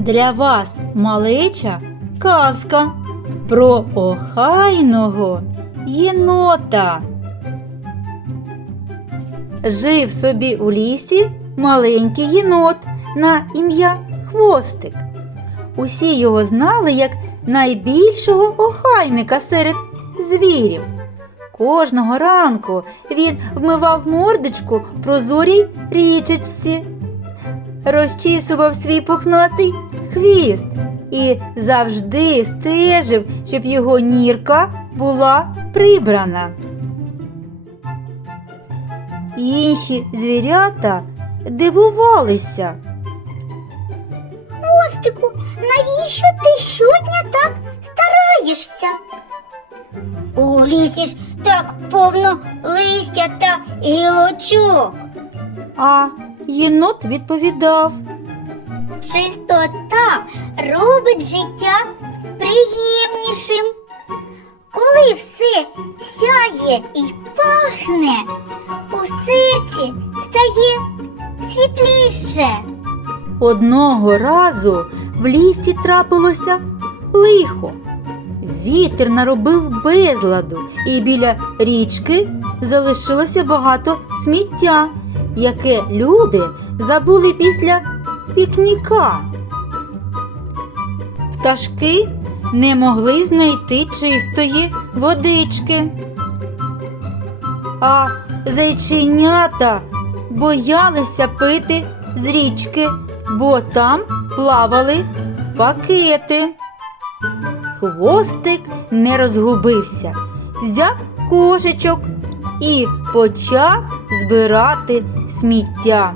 Для вас малеча казка про охайного єнота. Жив собі у лісі маленький єнот на ім'я Хвостик. Усі його знали як найбільшого охайника серед звірів. Кожного ранку він вмивав мордочку прозорій річечці, розчісував свій пухнастий хвіст і завжди стежив, щоб його нірка була прибрана. Інші звірята дивувалися. Хвостику, навіщо ти щодня так стараєшся? У лісі ж так повно листя та гілочок. А єнот відповідав. Чистота робить життя приємнішим. Коли все сяє і пахне, у серці стає світліше. Одного разу в лісі трапилося лихо. Вітер наробив безладу, і біля річки залишилося багато сміття, яке люди забули після пікніка. Пташки не могли знайти чистої водички. А зайченята боялися пити з річки, бо там плавали пакети. Хвостик не розгубився, взяв кошечок і почав збирати сміття.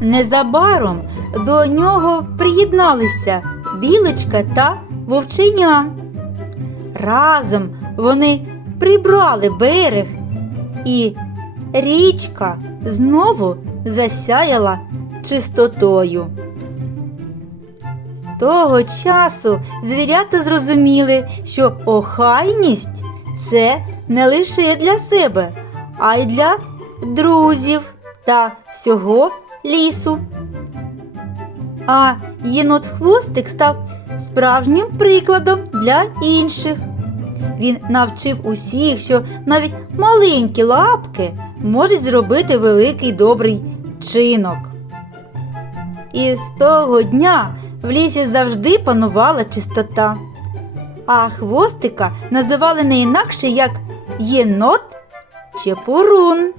Незабаром до нього приєдналися білочка та вовченя. Разом вони прибрали берег, і річка знову засяяла чистотою. З того часу звірята зрозуміли, що охайність це не лише для себе, а й для друзів та всього лісу. А єнот хвостик став справжнім прикладом для інших. Він навчив усіх, що навіть маленькі лапки можуть зробити великий добрий чинок. І з того дня в лісі завжди панувала чистота. А хвостика називали не інакше як єнот Чепурун.